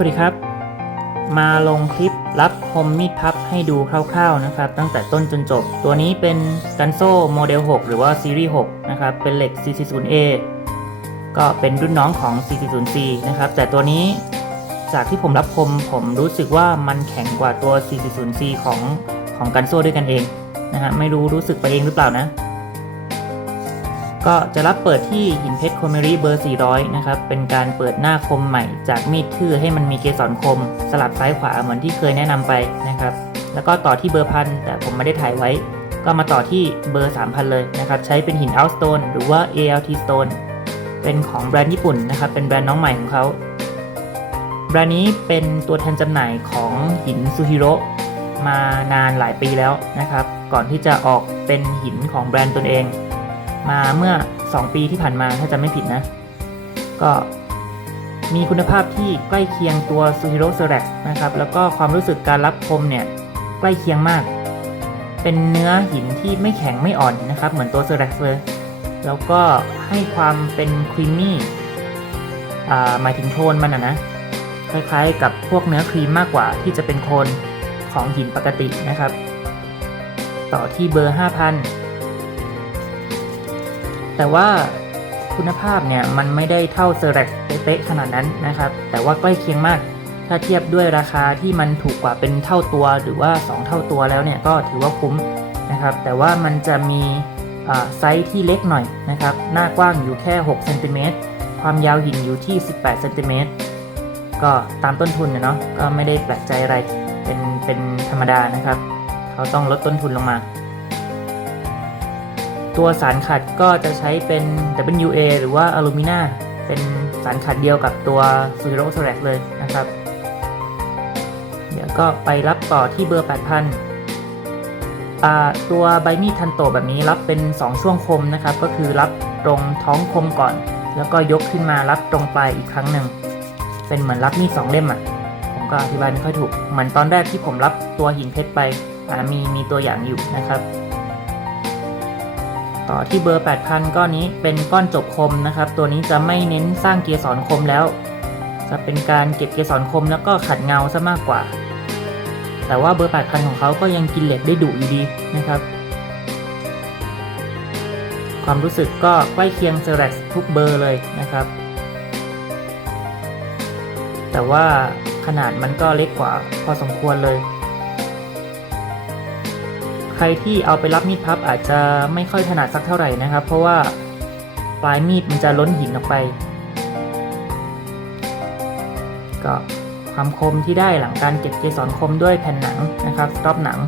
สวัสดีครับ มาลงคลิปรับคมมีดพับให้ดูคร่าวๆนะครับ ตั้งแต่ต้นจนจบ ตัวนี้เป็นกันโซ่โมเดล 6 หรือว่าซีรีส์ 6 นะครับ เป็นเหล็ก 440A ก็เป็นรุ่นน้องของ 440C นะครับ แต่ตัวนี้จากที่ผมรับคมผมรู้สึกว่ามันแข็งกว่าตัว 440C ของของกันโซ่ด้วยกันเองนะฮะไม่รู้รู้สึกไปเองหรือเปล่านะ ก็จะรับเปิดที่หินเพชรโคเมรีเบอร์ 400 นะครับ เป็นการเปิดหน้าคมใหม่จากมีดทื่อให้มันมีเกสรคม สลับซ้ายขวาเหมือนที่เคยแนะนำไปนะครับ แล้วก็ต่อที่เบอร์พันแต่ผมไม่ได้ถ่ายไว้ ก็มาต่อที่เบอร์ 3,000 เลยนะครับ ใช้เป็นหิน Outstone หรือว่า ALT Stone เป็นของแบรนด์ญี่ปุ่นนะครับ เป็นแบรนด์น้องใหม่ของเขาแบรนด์นี้เป็นตัวแทนจำหน่ายของหินซูฮิโร่มานานหลายปีแล้วนะครับ ก่อนที่จะออกเป็นหินของแบรนด์ตนเอง มาเมื่อ 2 ปีที่ผ่านมาถ้าจะไม่ผิดนะ ก็มีคุณภาพที่ใกล้เคียงตัว s u h i r o s e r a x นะครับ แล้วก็ความรู้สึกการรับคมเนี่ยใกล้เคียงมาก เป็นเนื้อหินที่ไม่แข็งไม่อ่อนนะครับ เหมือนตัว s e r a x เลย แล้วก็ให้ความเป็นครีมมี่หมายถึงโทนมันอะนะ คล้ายๆ กับพวกเนื้อครีมมากกว่าที่จะเป็นโคนของหินปกตินะครับ ต่อที่เบอร์ 5,000 แต่ว่าคุณภาพเนี่ยมันไม่ได้เท่าเซอร์เร็กเป๊ะขนาดนั้นนะครับ แต่ว่าใกล้เคียงมาก ถ้าเทียบด้วยราคาที่มันถูกกว่าเป็นเท่าตัวหรือว่า 2 เท่าตัวแล้วเนี่ยก็ถือว่าคุ้มนะครับ แต่ว่ามันจะมีไซส์ที่เล็กหน่อยนะครับ หน้ากว้างอยู่แค่6เซนติเมตรความยาวหินอยู่ที่ 18เซนติเมตรก็ตามต้นทุนเนาะก็ไม่ได้แปลกใจอะไรเป็นเป็นธรรมดานะครับ เขาต้องลดต้นทุนลงมา ตัวสารขัดก็จะใช้เป็น WA หรือว่าอลูมิน่าเป็นสารขัดเดียวกับตัว s u h i r o s e r a c เลยนะครับ เดี๋ยวก็ไปรับต่อที่เบอร์ 8,000อ่าตัวใบมีดทันโตแบบนี้รับเป็น 2 ช่วงคมนะครับ ก็คือรับตรงท้องคมก่อน แล้วก็ยกขึ้นมารับตรงปลายอีกครั้งหนึ่ง เป็นเหมือนรับมีดสองเล่มอะ ผมก็อธิบายไม่ค่อยถูก เหมือนตอนแรกที่ผมรับตัวหินเพชรไปมีมีตัวอย่างอยู่นะครับ ต่อที่เบอร์ 8,000 ก้อนนี้เป็นก้อนจบคมนะครับ ตัวนี้จะไม่เน้นสร้างเกสรคมแล้ว จะเป็นการเก็บเกสรคมแล้วก็ขัดเงาซะมากกว่า แต่ว่าเบอร์ 8,000 ของเขาก็ยังกินเหล็กได้ดุอยู่ดีนะครับ ความรู้สึกก็ใกล้เคียงเซอร์เร็กทุกเบอร์เลยนะครับ แต่ว่าขนาดมันก็เล็กกว่าพอสมควรเลย ใครที่เอาไปรับมีดพับอาจจะไม่ค่อยถนัดสักเท่าไหร่นะครับ เพราะว่าปลายมีดมันจะล้นหินออกไป ก็ความคมที่ได้หลังการเก็บเกสรคมด้วยแผ่นหนังนะครับสต็อปหนัง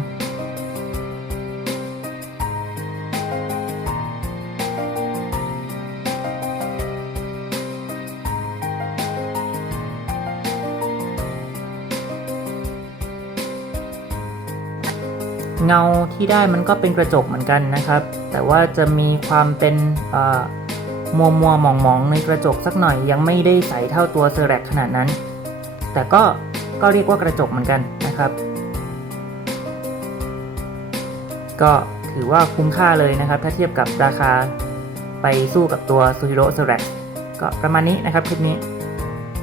เงาที่ได้มันก็เป็นกระจกเหมือนกันนะครับ แต่ว่าจะมีความเป็นมัวมัวๆมองๆในกระจกสักหน่อยยังไม่ได้ใสเท่าตัวเซอร์แรกขนาดนั้น แต่ก็ก็เรียกว่ากระจกเหมือนกันนะครับ ก็ถือว่าคุ้มค่าเลยนะครับ ถ้าเทียบกับราคาไปสู้กับตัวซูฮิโร่เซอร์แรกก็ประมาณนี้นะครับคลิปนี้